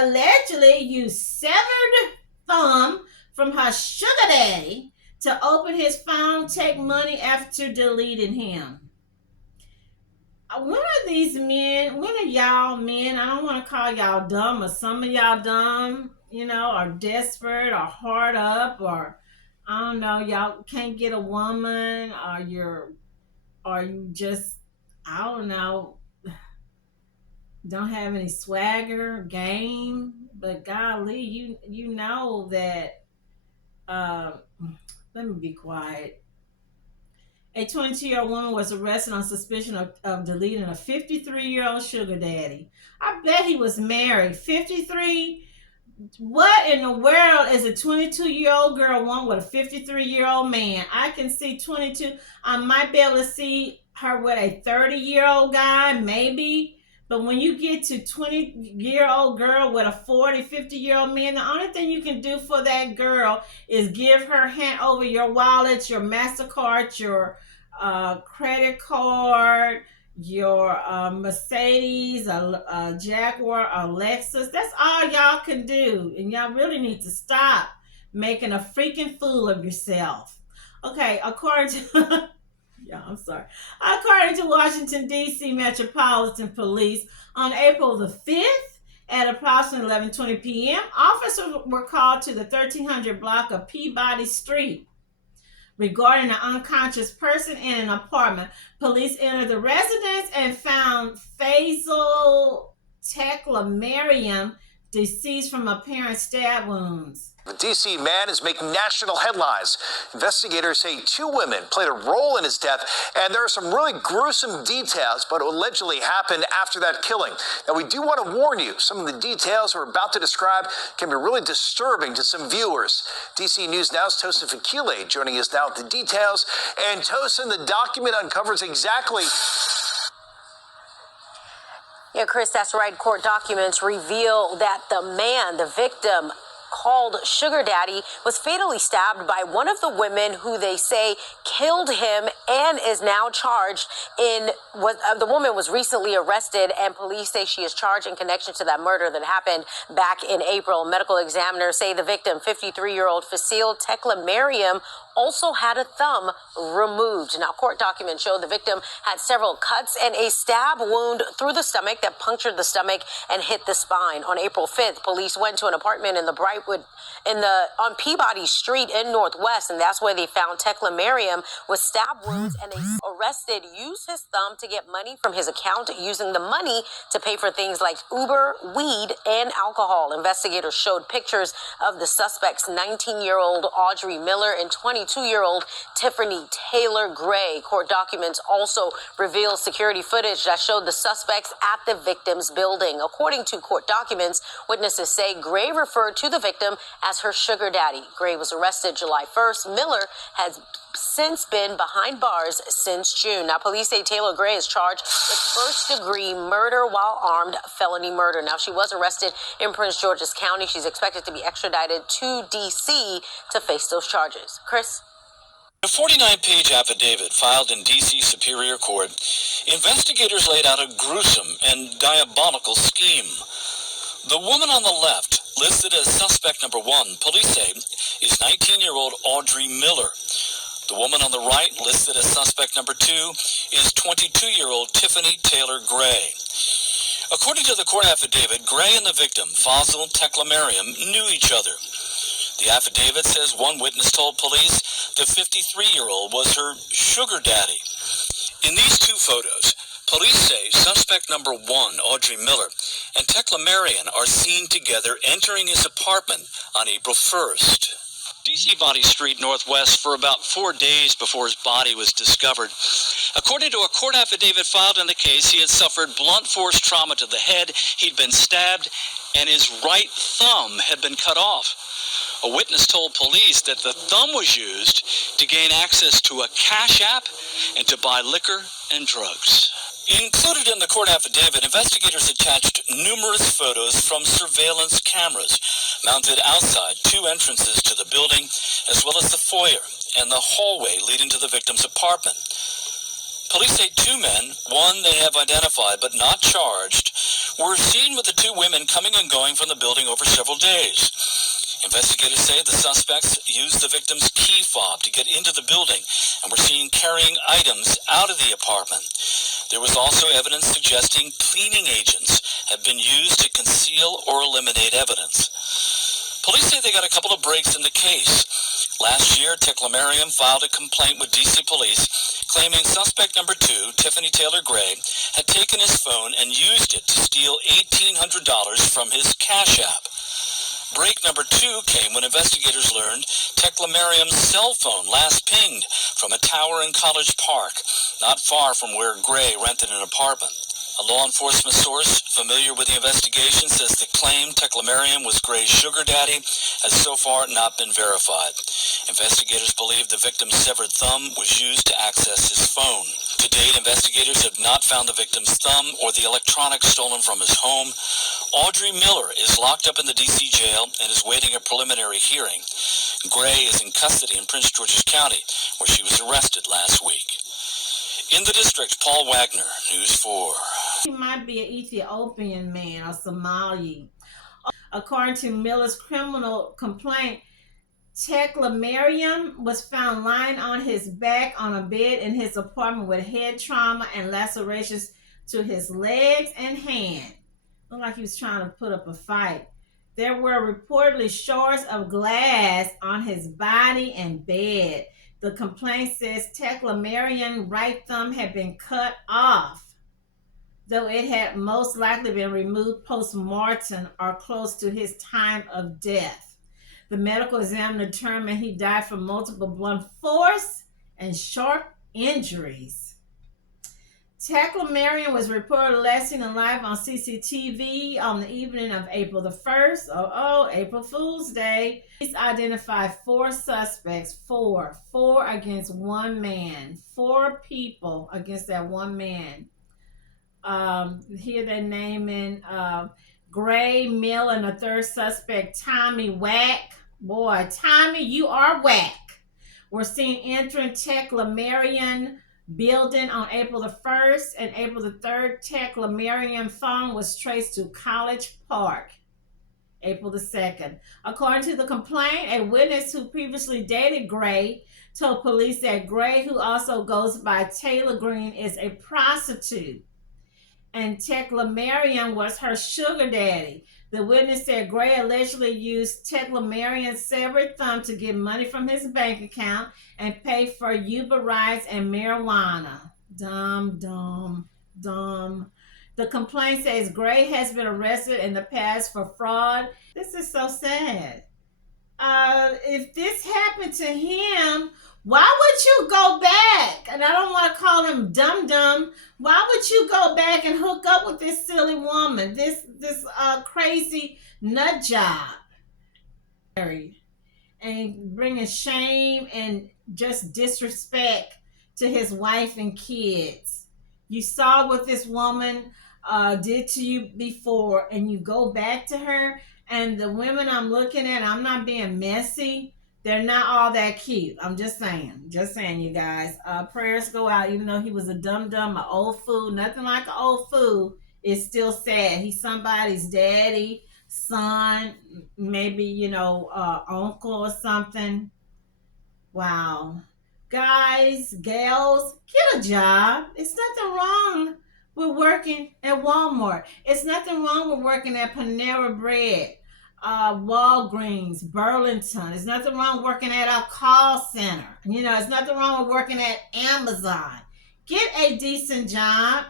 allegedly used severed thumb from her sugar daddy to open his phone, take money after deleting him. When are these men, when are y'all men, I don't want to call y'all dumb, or some of y'all dumb, or desperate or hard up, or I don't know, y'all can't get a woman, or you just, I don't know, don't have any swagger, game, but golly, you know that, uh, let me be quiet. A 22-year-old woman was arrested on suspicion of deleting a 53-year-old sugar daddy. I bet he was married. 53? What in the world is a 22-year-old girl want with a 53-year-old man? I can see 22. I might be able to see her with a 30-year-old guy, maybe. But when you get to 20-year-old girl with a 40, 50-year-old man, the only thing you can do for that girl is give her, hand over your wallet, your MasterCard, your credit card, your Mercedes, a Jaguar, a Lexus. That's all y'all can do. And y'all really need to stop making a freaking fool of yourself. Okay, according to yeah, I'm sorry. According to Washington, D.C. Metropolitan Police, on April the 5th at approximately 11:20 p.m., officers were called to the 1300 block of Peabody Street regarding an unconscious person in an apartment. Police entered the residence and found Fasil Teklemariam deceased from apparent stab wounds. The D.C. man is making national headlines. Investigators say 2 women played a role in his death, and there are some really gruesome details about what allegedly happened after that killing. Now, we do want to warn you, some of the details we're about to describe can be really disturbing to some viewers. D.C. News Now's Tosin Fakile joining us now with the details. And Tosin, the document uncovers exactly... Yeah, Chris, that's right. Court documents reveal that the man, the victim, called Sugar Daddy, was fatally stabbed by one of the women who they say killed him and is now charged in what the woman was recently arrested, and police say she is charged in connection to that murder that happened back in April. Medical examiners say the victim, 53-year-old Fasil Teklemariam, also had a thumb removed. Now, court documents show the victim had several cuts and a stab wound through the stomach that punctured the stomach and hit the spine. On April 5th, police went to an apartment in the on Peabody Street in Northwest, and that's where they found Teklemariam with stab wounds, and they arrested used his thumb to get money from his account, using the money to pay for things like Uber, weed, and alcohol. Investigators showed pictures of the suspects, 19-year-old Audrey Miller and 22-year-old Tiffany Taylor Gray. Court documents also reveal security footage that showed the suspects at the victim's building. According to court documents, witnesses say Gray referred to the victim as her sugar daddy. Gray was arrested July 1st. Miller has since been behind bars since June. Now, police say Taylor Gray is charged with first-degree murder while armed felony murder. Now, she was arrested in Prince George's County. She's expected to be extradited to D.C. to face those charges. Chris? A 49-page affidavit filed in D.C. Superior Court, investigators laid out a gruesome and diabolical scheme. The woman on the left, listed as suspect number 1, police say, is 19-year-old Audrey Miller. The woman on the right, listed as suspect number 2, is 22-year-old Tiffany Taylor Gray. According to the court affidavit, Gray and the victim, Fasil Teklemariam, knew each other. The affidavit says one witness told police the 53-year-old was her sugar daddy. In these 2 photos, police say suspect number 1, Audrey Miller, and Teklemariam are seen together entering his apartment on April 1st. D.C. Body Street Northwest for about 4 days before his body was discovered. According to a court affidavit filed in the case, he had suffered blunt force trauma to the head, he'd been stabbed, and his right thumb had been cut off. A witness told police that the thumb was used to gain access to a cash app and to buy liquor and drugs. Included in the court affidavit, investigators attached numerous photos from surveillance cameras mounted outside 2 entrances to the building, as well as the foyer and the hallway leading to the victim's apartment. Police say two men, one they have identified but not charged, were seen with the two women coming and going from the building over several days. Investigators say the suspects used the victim's key fob to get into the building and were seen carrying items out of the apartment. There was also evidence suggesting cleaning agents had been used to conceal or eliminate evidence. Police say they got a couple of breaks in the case. Last year, Teklemariam filed a complaint with D.C. police claiming suspect number 2, Tiffany Taylor Gray, had taken his phone and used it to steal $1,800 from his Cash App. Break number 2 came when investigators learned Teklemariam's cell phone last pinged from a tower in College Park, not far from where Gray rented an apartment. A law enforcement source familiar with the investigation says the claim Teklemariam was Gray's sugar daddy has so far not been verified. Investigators believe the victim's severed thumb was used to access his phone. To date, investigators have not found the victim's thumb or the electronics stolen from his home. Audrey Miller is locked up in the D.C. jail and is waiting a preliminary hearing. Gray is in custody in Prince George's County, where she was arrested last week. In the district, Paul Wagner, News 4. He might be an Ethiopian man or Somali. According to Miller's criminal complaint, Teklemariam was found lying on his back on a bed in his apartment with head trauma and lacerations to his legs and hand. Looked like he was trying to put up a fight. There were reportedly shards of glass on his body and bed. The complaint says Teklemariam's right thumb had been cut off, though it had most likely been removed post-mortem or close to his time of death. The medical examiner determined he died from multiple blunt force and sharp injuries. Teklemariam was reported last seen alive on CCTV on the evening of April the 1st. April Fool's Day. Police identified 4 suspects, four against one man. 4 people against that one man. Here they're naming Gray, Mill, and the third suspect, Tommy Whack. Boy, Tommy, you are whack. We're seeing entering Teklemariam building on April the 1st and April the 3rd. Teklemariam phone was traced to College Park. April the 2nd. According to the complaint, a witness who previously dated Gray told police that Gray, who also goes by Taylor Green, is a prostitute, and Teklemariam was her sugar daddy. The witness said Gray allegedly used Teklemariam's severed thumb to get money from his bank account and pay for Uber rides and marijuana. Dumb. The complaint says Gray has been arrested in the past for fraud. This is so sad. If this happened to him, why would you go back? And I don't want to call him dumb. Why would you go back and hook up with this silly woman, this crazy nut job? And bringing shame and just disrespect to his wife and kids. You saw what this woman did to you before, and you go back to her. And the women I'm looking at, I'm not being messy, they're not all that cute. I'm just saying, you guys. Prayers go out, even though he was a dumb, an old fool. Nothing like an old fool. It's still sad. He's somebody's daddy, son, maybe, uncle or something. Wow. Guys, gals, get a job. It's nothing wrong with working at Walmart. It's nothing wrong with working at Panera Bread, Walgreens, Burlington. There's nothing wrong working at a call center. There's nothing wrong with working at Amazon. Get a decent job.